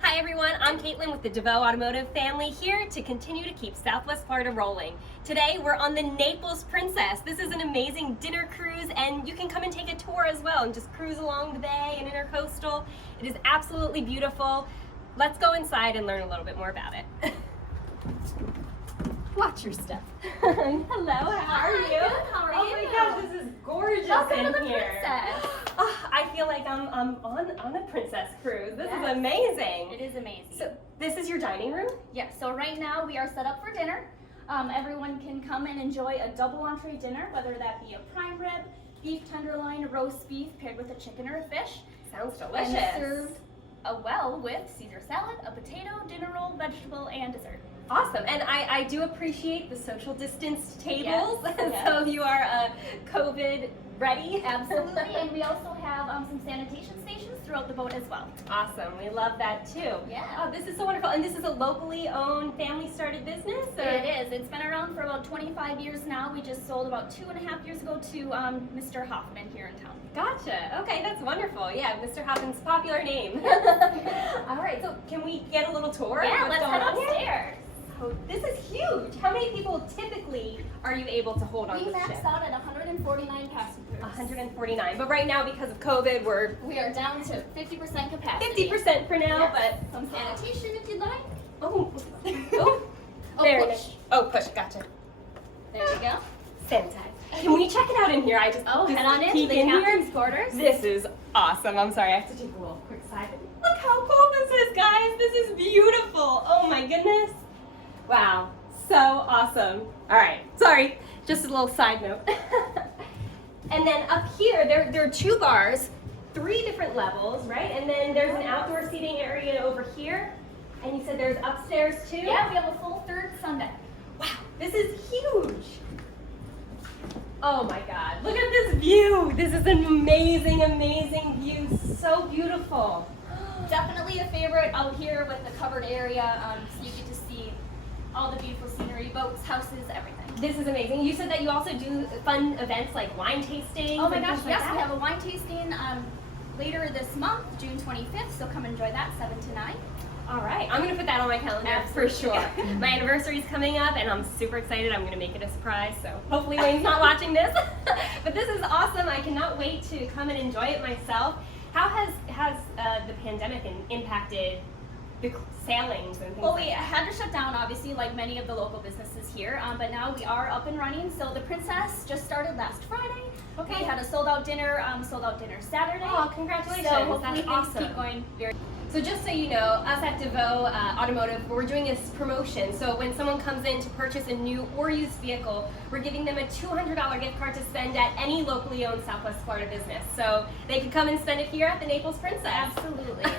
Hi everyone, I'm Kaitlyn with the DeVoe Automotive family here to continue to keep Southwest Florida rolling. Today we're on the Naples Princess. This is an amazing dinner cruise and you can come and take a tour as well and just cruise along the bay and intercoastal. It is absolutely beautiful. Let's go inside and learn a little bit more about it. Watch your step. Hello, how are you? Good, how are you? Oh my gosh, this is gorgeous Welcome in to the here. Princess. Oh, I feel like I'm on a princess cruise. This is amazing. It is amazing. So this is your dining room? Yeah, so right now we are set up for dinner. Everyone can come and enjoy a double entree dinner, whether that be a prime rib, beef tenderloin, roast beef paired with a chicken or a fish. Sounds delicious. And served well with Caesar salad, a potato, dinner roll, vegetable, and dessert. Awesome, and I do appreciate the social distanced tables, Yes. so you are COVID ready. Absolutely, and we also have some sanitation stations throughout the boat as well. Awesome, we love that too. Yeah. Oh, this is so wonderful, and this is a locally owned, family started business? Or? It is. It's been around for about 25 years now. We just sold about 2.5 years ago to Mr. Hoffman here in town. Gotcha. Okay, that's wonderful. Yeah, Mr. Hoffman's popular name. All right, so can we get a little tour? Yeah, of what's let's going head on here? upstairs. Oh, this is huge. How many people typically are you able to hold on We this maxed ship? out at 149 passengers. 149. But right now, because of COVID, we're We are down to 50% capacity. 50% for now. Yes. But Some sanitation if you'd like. oh, Oh, there it push. is. Oh, push. Gotcha. There you go. Sanitize. Can we check it out in here? I just Head on into peek the in captain's here. quarters. This is awesome. I'm sorry, I have to take a little quick side. Look how cool this is, guys. This is beautiful. Oh my goodness. Wow. So awesome. All right. Sorry. Just a little side note. And then up here, there are 2 bars, 3 different levels, right? And then there's an outdoor seating area over here. And you said there's upstairs too? Yeah, we have a full third sun deck. Wow, this is huge. Oh my God, look at this view. This is an amazing, amazing view. So beautiful. Definitely a favorite out here with the covered area, so you get to see all the beautiful scenery, boats, houses, everything. This is amazing. You said that you also do fun events like wine tasting. Oh my gosh, yes, we have a wine tasting later this month, June 25th, so come enjoy that, 7 to 9. All right, I'm gonna put that on my calendar for sure. My anniversary is coming up and I'm super excited. I'm gonna make it a surprise, so hopefully Wayne's not watching this. But this is awesome. I cannot wait to come and enjoy it myself. How has the pandemic impacted the sailings and things Well, like we that? had to shut down, obviously, like many of the local businesses here, but now we are up and running. So the Princess just started last Friday. Okay. We had a sold out dinner Saturday. Oh, congratulations. So hopefully That's things awesome. keep going very. So just so you know, us at DeVoe Automotive, we're doing this promotion. So when someone comes in to purchase a new or used vehicle, we're giving them a $200 gift card to spend at any locally owned Southwest Florida business. So they could come and spend it here at the Naples Princess. Absolutely.